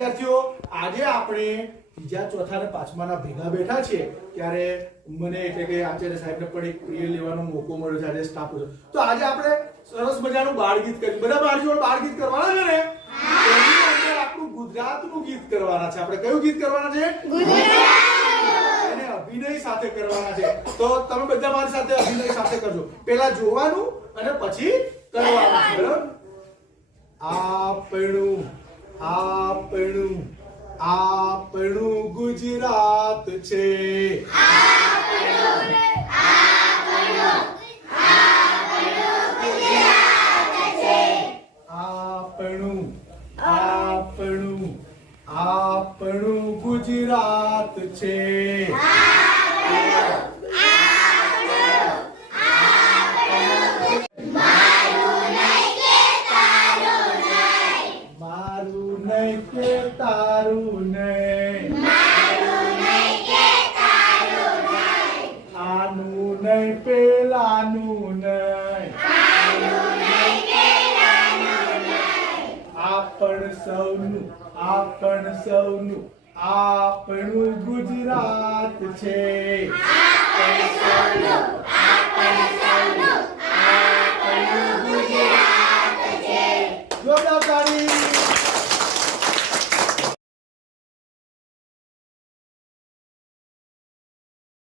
વિદ્યાર્થીઓ આજે આપણે ત્રીજા ચોથા અને પાંચમાના ભેગા બેઠા છીએ ત્યારે મને એટલે કે આચાર્ય સાહેબને પણ એક પ્રિય લેવાનો મોકો મળ્યો છે આજે સ્ટાફ તો આજે આપણે સરસ મજાનું બાળ ગીત કરીશું બધા મારી જોડે બાળ ગીત કરવાના છે ને એની અંદર આપણું ગુજરાતનું ગીત કરવાના છે આપણે કયું ગીત કરવાના છે ગુજરાત અને અભિનય સાથે કરવાના છે તો તમે બધા મારી સાથે અભિનય સાથે કરજો પહેલા જોવાનું અને પછી કરવાનું છે બરાબર આપણું ગુજરાત છે આપણું ગુજરાત છે મારું નહીં કે તારું નહીં આનું નહીં પેલાનું નહીં આપણ સૌનું આપણું ગુજરાત છે